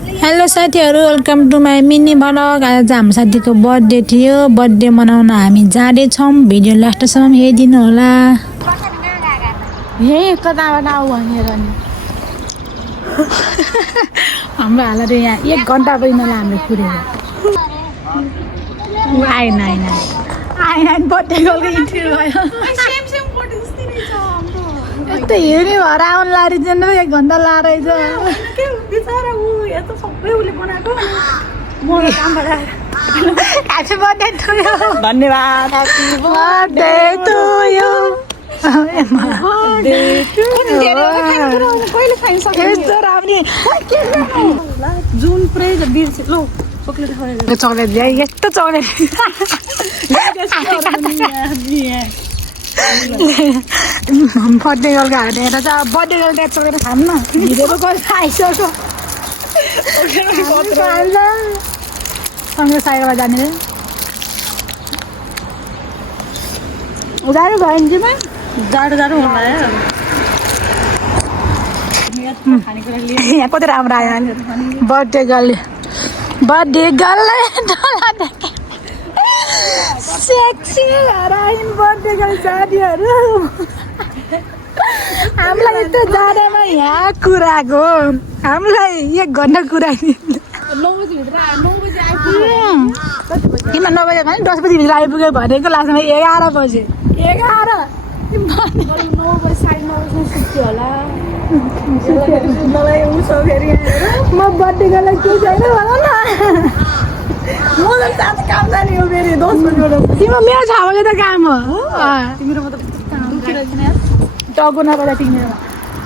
Hello साथीहरु welcome to my mini vlog. आज हाम्रो साथीको बर्थडे थियो। बर्थडे मनाउन हामी जाँदैछौँ। भिडियो लास्टसम्म हेरिदिनु होला। हे कताबाट आऊ भनेर नि हाम्रो हालत यहाँ 1 घण्टा पनि नला हाम्रो पुरेर आएन बर्थडे गर्लको इन्ट्री भयो। यस्तो हेर्ने भएर आउन लारिन्छ 1 घण्टा लारहेछ बिचारा ऊ यस्तो सबै उले बनाएको म कामबाट ह्यापी बर्थडे टु यु। धन्यवाद। Happy birthday to you. कहिले खाइन सक्छ यस्तो राम्रो जुन पुरै बिर्से ल चक्लेट खाएर चक्लेट ल्याए यस्तो चक्लेट बर्थडे गर्लको हालेर चाहिँ बर्थडे गर्ल चक्लेट खाऊँ न। भिडियोको कहिले आइसक्यो सँगै साइकलमा जाने उधारो भयो नि चाहिँ जाडो होला यहाँ कति राम्रो आयो बर्थडे गर्ल सेक्सी भएर आइन् बर्थडे गर्ल साथीहरू। हामीलाई यस्तो जाडोमा यहाँ कुराको हामीलाई 1 घण्टा कुरा 9 बजीभित्र 9 बजी आइपुग्यो। किन 9 बजे भने 10 बजीभित्र आइपुग्यो भनेको लास्टमा 11 बजे 11 9 बजी 9:30 सुत्यो होला मलाई उसो फेरि म बर्थडे गर्ल के छैन भन न। म त साथै काम जाने हो फेरि 10 बजीबाट। तिम्रो मेरो 6 बजे त काम हो। तिम्रो मतलब दुखिरहेको छैन यार टाउको नगर्दा तिमीहरू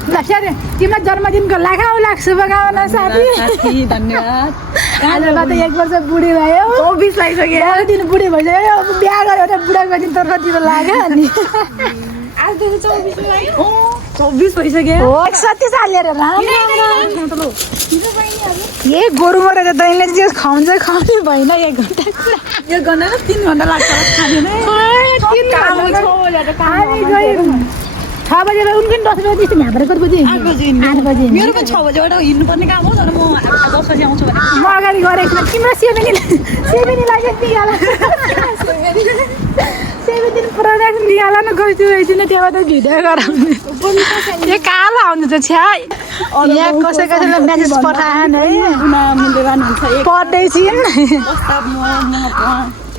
ल साथी तिम्रो जन्मदिनको लाख शुभकामना साथी। धन्यवाद। आजबाट 1 वर्ष बुढी भयो 24 लागिसक्यो। दिन बुढी भइसक्यो। अब बिहा गरेर एउटा बुढाको दिन तर कति लाग्यो अनि आज 24 लाग्यो 24 भइसक्यो हो 31 सालेर राम्रो ए गोरु मरेर दैले जे खुवाउँदै भएन 1 घण्टा कुरा 1 घण्टा न 3 घण्टा लाग्छ खाने नै 6 बजे उनको 10 बजे तिमी हाम्रो कति बजे 8 बजे 8 बजे मेरो पनि 6 बजेबाट हिँड्नुपर्ने काम हो तर म 10 बजे आउँछु भने म अगाडि गरेको छु। तिम्रो सेभेनी लाग्यो निकाला सेभेनी प्रोडक्ट निकाला न गइछु त्यहाँबाट भिडियो गराउने यो कालो आउँछ त छ्या यहाँ कसैले मेसेज पठाएन है मूल्यवान हुन्छ पढ्दैछिन् प्रस्ताव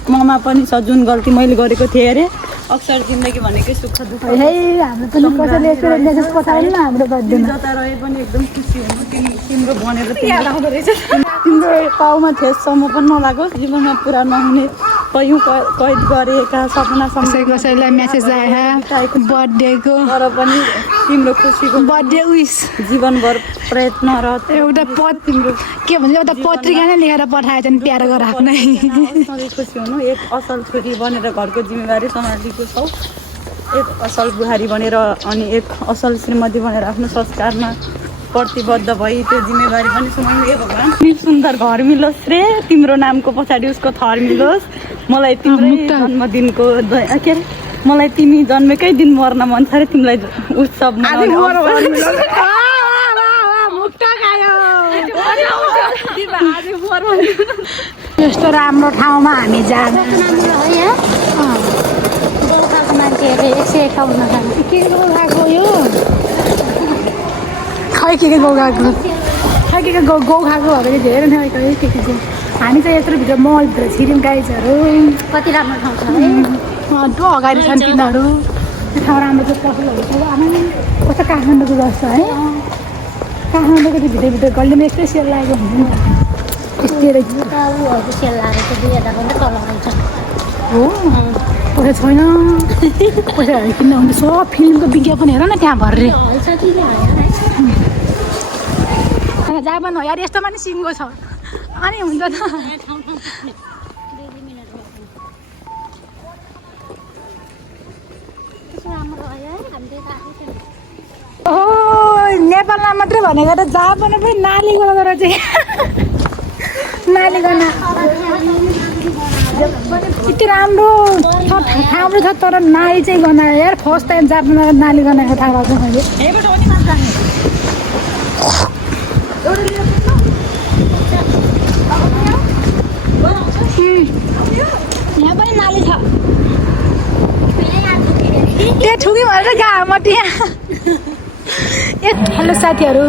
ममा पनि छ जुन गल्ती मैले गरेको थिएँ अरे अक्सर जिन्दगी भनेकै सुख दुःख है हाम्रो पनि कसैले यसरी मेसेज पठाएन न हाम्रो बर्थडेमा जता रहे पनि एकदम खुसी हुनु तिम्रो भनेर तिम्रो पाउमा ठेससम्म पनि नलागोस् जीवनमा पुरा नहुने कयौँ कैद गरेका सपना कसैलाई मेसेज आयो बर्थडेको तर पनि तिम्रो खुसीको बर्थडे विश जीवनभर प्रयत्नरत एउटा तिम्रो के भन्छ एउटा पत्रिका नै लेखेर पठाएछन् प्यार गरेर आफ्नै सधैँ खुसी हुनु एक असल छोरी बनेर घरको जिम्मेवारी सम्हालेको छौ एक असल बुहारी बनेर अनि एक असल श्रीमती बनेर आफ्नो संस्कारमा प्रतिबद्ध भई त्यो जिम्मेवारी पनि सम्हाल्नु हे भगवान्। सुन्दर घर मिलोस् रे तिम्रो नामको पछाडि उसको थर मिलोस्। मलाई तिम्रो जन्मदिनको के अरे मलाई तिमी जन्मेकै दिन मर्न मन छ अरे तिमीलाई उत्सव यस्तो राम्रो ठाउँमा हामी जाँदा मान्छेहरूले 151 के गएको यो खै के गौ गएको खै के गौ खाएको हो भने धेरै नै के हामी चाहिँ यत्रो भित्र मलभित्र छिर्यौँ गाइजहरू कति राम्रो ठाउँ छ है त्यो अगाडि छन् तिनीहरू त्यो ठाउँ राम्रो छ पसलहरू छ आमा कस्तो काठमाडौँको जस्तो है काठमाडौँको त्यो भित्रभित्र गल्लीमा यस्तै सेल लागेको हुन्छ नि यस्तै रहेछ सेल लागेको 2000 भन्दा तल आउँछ हो पैसा छैन पैसाहरू किन्न हुन्छ सब फिल्मको विज्ञापन हेर न त्यहाँ भर्रे जापान हो यार यस्तोमा नि सिङ्गो छ अनि हुन्छ त नेपालमा मात्रै भनेको त जापान पनि नाली गरेर चाहिँ नाली गर्न यति राम्रो ठाउँ छ तर नाली चाहिँ गर्न यार फर्स्ट टाइम जापानमा नाली गर्नको थाहा भएको मैले हेलो साथीहरू,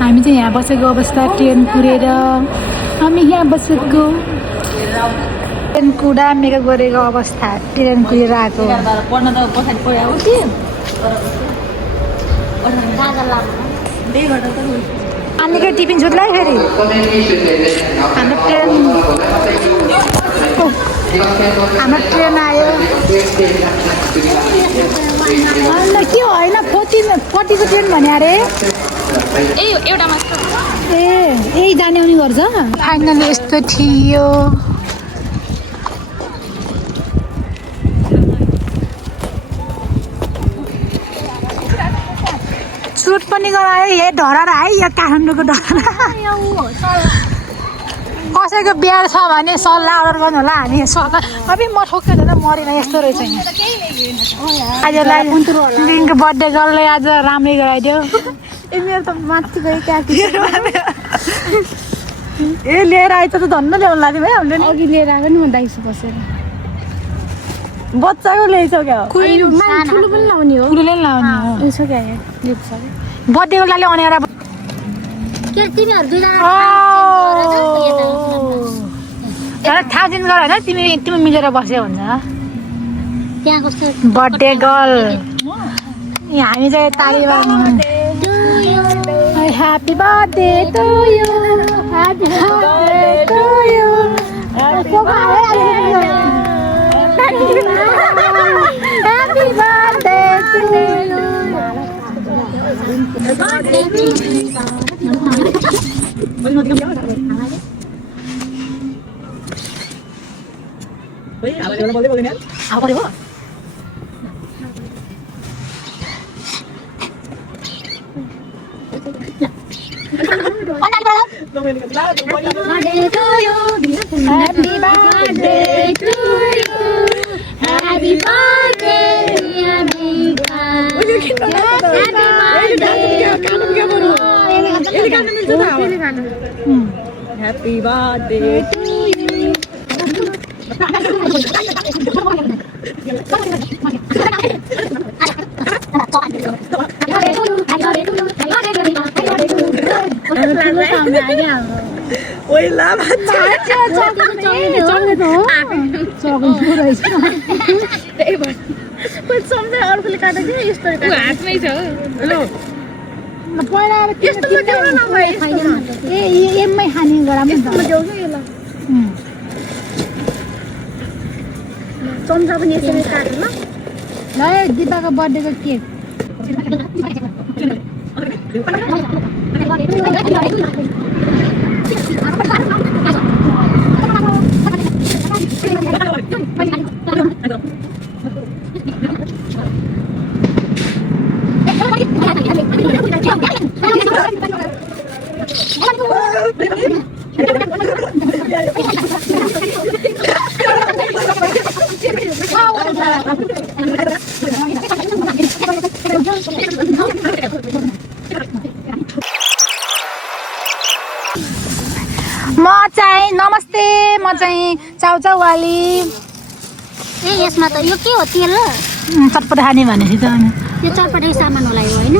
हामी चाहिँ यहाँ बसेको अवस्था ट्रेन कुरेर हामी यहाँ बसेको ट्रेन कुदामेको गरेको अवस्था ट्रेन कुरेर आएको पढ्न त पछाडि पढायो कि अलिकति टिफिन छुट्ला फेरि हाम्रो ट्रेन आयो अन्त के होइन 40को ट्रेन भने अरे एउटामा ए यही जाने आउने गर्छ फाइनली यस्तो थियो सुट पनि गरायो यहाँ ढराएर है यहाँ काठमाडौँको ढराएर कसैको बिहा छ भने सल्लाह अर्डर गर्नु होला हामी सल्लाह अबि म ठोक्कै छैन मरेन यस्तो रहेछ यहाँ आजलाई दिनको बर्थडे गर्लले आज राम्रै गराइदियो ए मेरो त माथि गयो क्याकी ए लिएर आएछ त धन्न ल्याउनु लाग्यो है हामीले नि अघि लिएर आएको नि म दाइसु बसेर बच्चाको ल्याइसक्यो ठुलो पनि लाउने हो ठुलोले लाउने हो यसो क्या बर्थडेको लागि अनेर तिमीहरू दुईजना तर थाहा दिन गर होइन तिमी मिलेर बस्यो हुन्छ त्यहाँ कस्तो बर्थडे गर्ल हामी चाहिँ तालिबान happy birthday to you happy birthday to you happy birthday to you Happy birthday to you. Ôi lá mà एममै खाने गरामा चम्चा पनि यसरी काट्नु ल ल दिपाको बर्थडेको केक म चाहिँ नमस्ते म चाहिँ चाउचाउवाली ए यसमा त यो के हो तेल चटपट खाने भनेपछि त यो चटपटे सामान होला यो होइन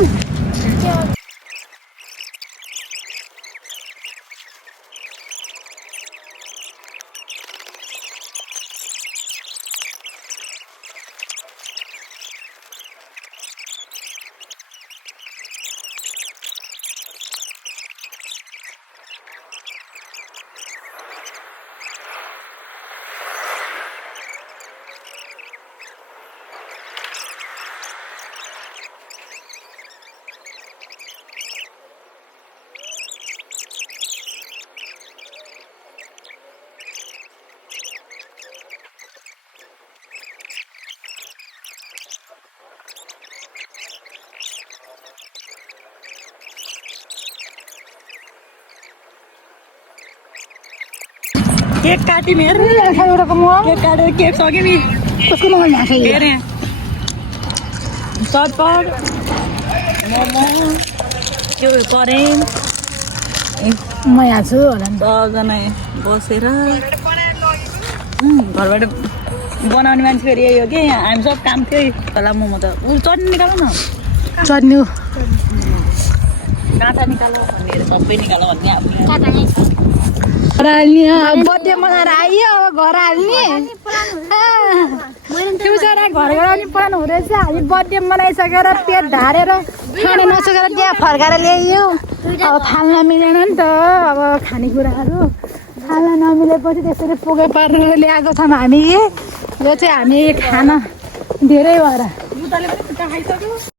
केक काटी मेरो एउटाको म केक काटेर केक सक्यो नि कसको मगाउनु भएको छ हेरे चटपट मोमो त्यो करेन म यहाँ छु होला नि सबजना बसेर घरबाट बनाउने मान्छे फेरि यही हो कि हामी सब काम थियो होला मोमो त ऊ चटनी निकाल न चट्नी काँचा निकाल भनेर सबै निकाल भन्ने आफ्नो काटा नै छ। घर हाल्ने बर्थडे मनाएर आइयो अब घर हाल्ने त्यो चाहिँ घर गराउने प्लान हुँदैछ हामी बर्थडे मनाइसकेर पेट ढारेर खाने नसकेर त्यहाँ फर्काएर ल्याइयो अब थाल्न मिलेन नि त अब खानेकुराहरू थाल्न नमिलेपछि त्यसरी पोके पारेर ल्याएको छौँ हामी यो चाहिँ हामी खान धेरै भएर जुत्ताले पनि खुट्टा खाइसक्यो